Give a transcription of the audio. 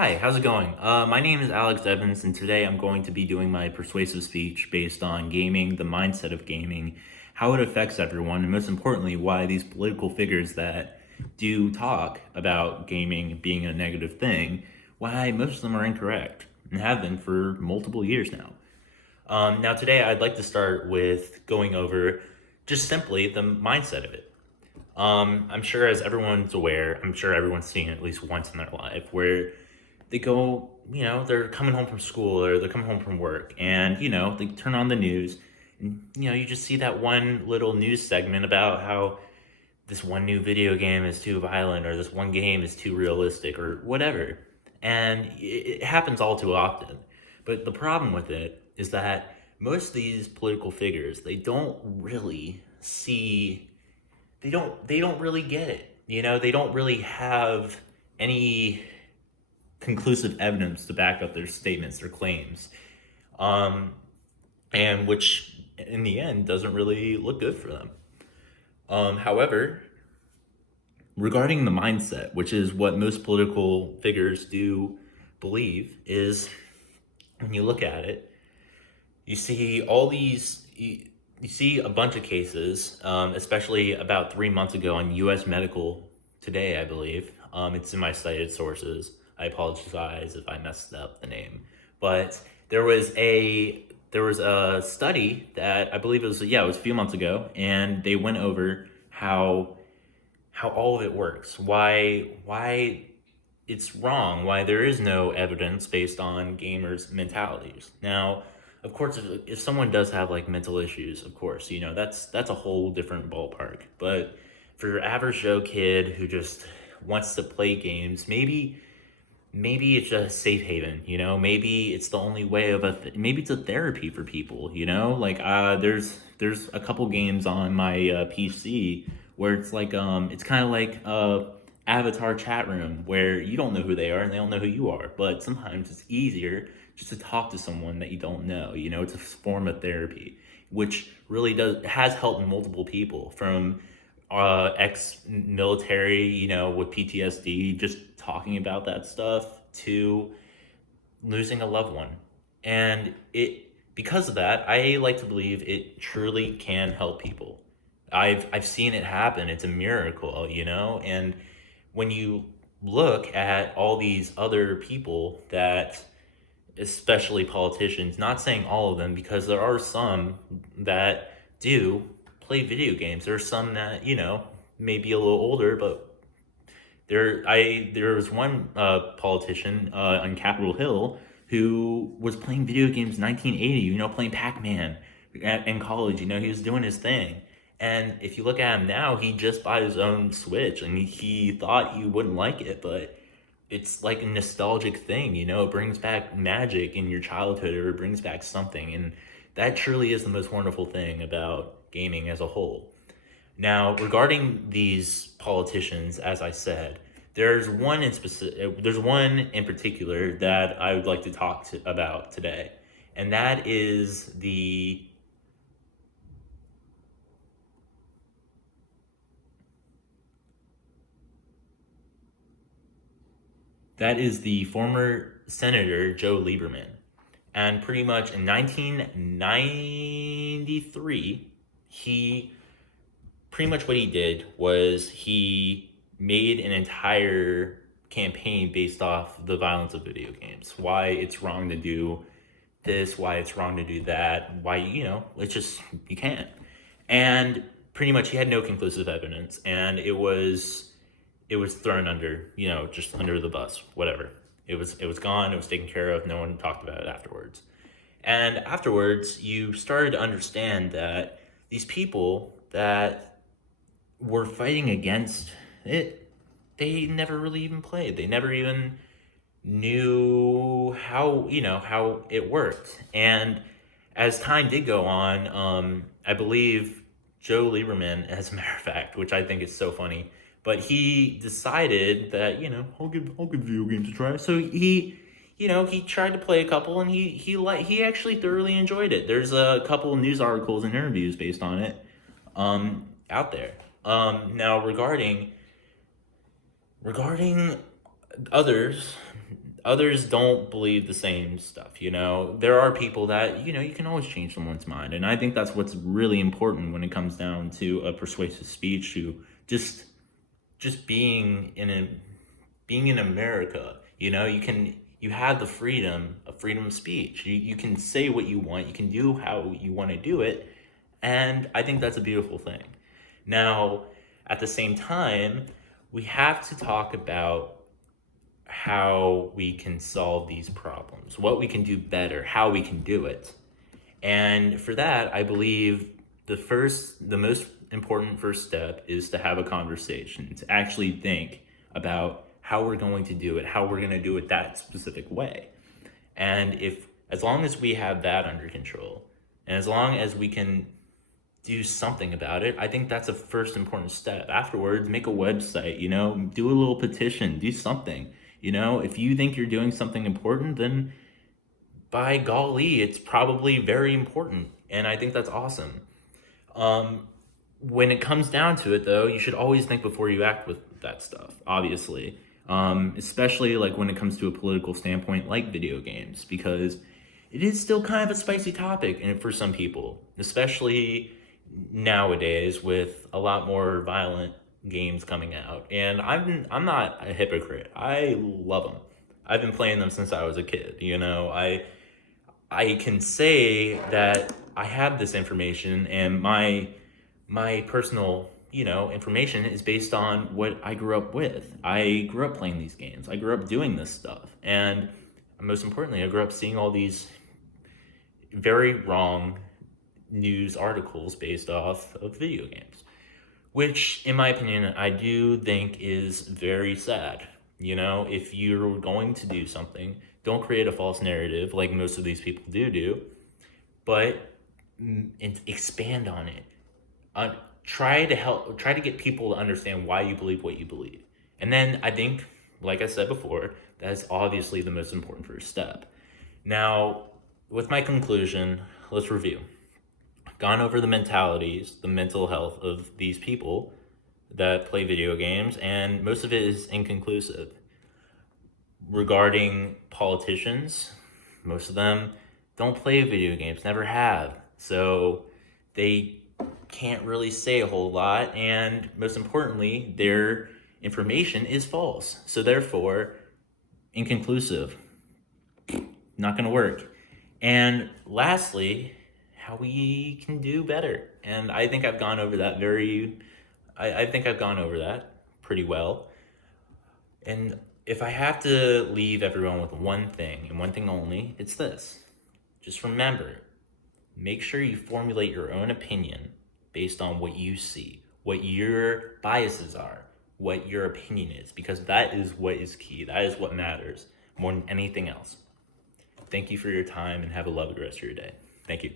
Hi, how's it going? My name is Alex Evans, and today I'm going to be doing my persuasive speech based on gaming, the mindset of gaming, how it affects everyone, and most importantly, why these political figures that do talk about gaming being a negative thing, why most of them are incorrect and have been for multiple years now. Now, today I'd like to start with going over just simply the mindset of it. I'm sure, as everyone's aware, I'm sure everyone's seen it at least once in their life where they go, they're coming home from school or they're coming home from work, and they turn on the news, and you just see that one little news segment about how this one new video game is too violent or this one game is too realistic or whatever. And it happens all too often. But the problem with it is that most of these political figures, they don't really see, they don't really get it. They don't really have any conclusive evidence to back up their statements, their claims, um, and which in the end doesn't really look good for them. However, regarding the mindset, which is what most political figures do believe, is when you look at it, you see all these. You see a bunch of cases, especially about 3 months ago on U.S. Medical Today, I believe. It's in my cited sources. I apologize if I messed up the name, but there was a study that I believe it was a few months ago, and they went over how all of it works, why it's wrong, why there is no evidence based on gamers' mentalities. Now, of course, if someone does have like mental issues, of course, that's a whole different ballpark. But for your average Joe kid who just wants to play games, maybe it's a safe haven. Maybe it's the only way of maybe it's a therapy for people. Like there's a couple games on my PC where it's like it's kind of like avatar chat room where you don't know who they are and they don't know who you are, but sometimes it's easier just to talk to someone that you don't know. It's a form of therapy, which really has helped multiple people, from ex-military, with PTSD, just talking about that stuff, to losing a loved one. And because of that, I like to believe it truly can help people. I've seen it happen. It's a miracle, and when you look at all these other people that, especially politicians, not saying all of them, because there are some that do play video games. There are some that, may be a little older, but there was one politician on Capitol Hill who was playing video games in 1980, playing Pac-Man in college. He was doing his thing. And if you look at him now, he just bought his own Switch, and he thought you wouldn't like it, but it's like a nostalgic thing. It brings back magic in your childhood, or it brings back something. And that truly is the most wonderful thing about gaming as a whole. Now, regarding these politicians, as I said, there's one in particular that I would like to about today, and that is the former Senator Joe Lieberman. And pretty much in 1993, he pretty much what he did was he made an entire campaign based off the violence of video games. Why it's wrong to do this, why it's wrong to do that, why, it's just, you can't. And pretty much he had no conclusive evidence, and it was thrown under, just under the bus, whatever. It was gone, it was taken care of, no one talked about it afterwards. And afterwards, you started to understand that these people that were fighting against it, they never really even played. They never even knew how it worked. And as time did go on, I believe Joe Lieberman, as a matter of fact, which I think is so funny, but he decided that I'll give video games a try. So he tried to play a couple, and he actually thoroughly enjoyed it. There's a couple of news articles and interviews based on it out there. Now, regarding others others don't believe the same stuff. There are people that, you can always change someone's mind. And I think that's what's really important when it comes down to a persuasive speech, to just being in America. You have the freedom of speech. You can say what you want, you can do how you want to do it. And I think that's a beautiful thing. Now, at the same time, we have to talk about how we can solve these problems, what we can do better, how we can do it. And for that, I believe the most important first step is to have a conversation, to actually think about how we're going to do it, how we're going to do it that specific way. And as long as we have that under control, and as long as we can do something about it, I think that's a first important step. Afterwards, make a website, do a little petition, do something. If you think you're doing something important, then by golly, it's probably very important. And I think that's awesome. When it comes down to it, though, you should always think before you act with that stuff, obviously. Especially like when it comes to a political standpoint like video games, because it is still kind of a spicy topic and for some people, especially nowadays with a lot more violent games coming out. And I'm not a hypocrite. I love them. I've been playing them since I was a kid. I can say that I have this information, and my personal information is based on what I grew up with. I grew up playing these games. I grew up doing this stuff. And most importantly, I grew up seeing all these very wrong news articles based off of video games, which, in my opinion, I do think is very sad. If you're going to do something, don't create a false narrative like most of these people do, but expand on it. Try to get people to understand why you believe what you believe. And then I think, like I said before, that's obviously the most important first step. Now, with my conclusion, let's review. I've gone over the mentalities, the mental health of these people that play video games, and most of it is inconclusive. Regarding politicians, most of them don't play video games, never have. So they can't really say a whole lot, and most importantly, their information is false. So therefore, inconclusive. Not going to work. And lastly, how we can do better. And I think I've gone over that I think I've gone over that pretty well. And if I have to leave everyone with one thing, and one thing only, it's this. Just remember, make sure you formulate your own opinion based on what you see, what your biases are, what your opinion is, because that is what is key. That is what matters more than anything else. Thank you for your time, and have a lovely rest of your day. Thank you.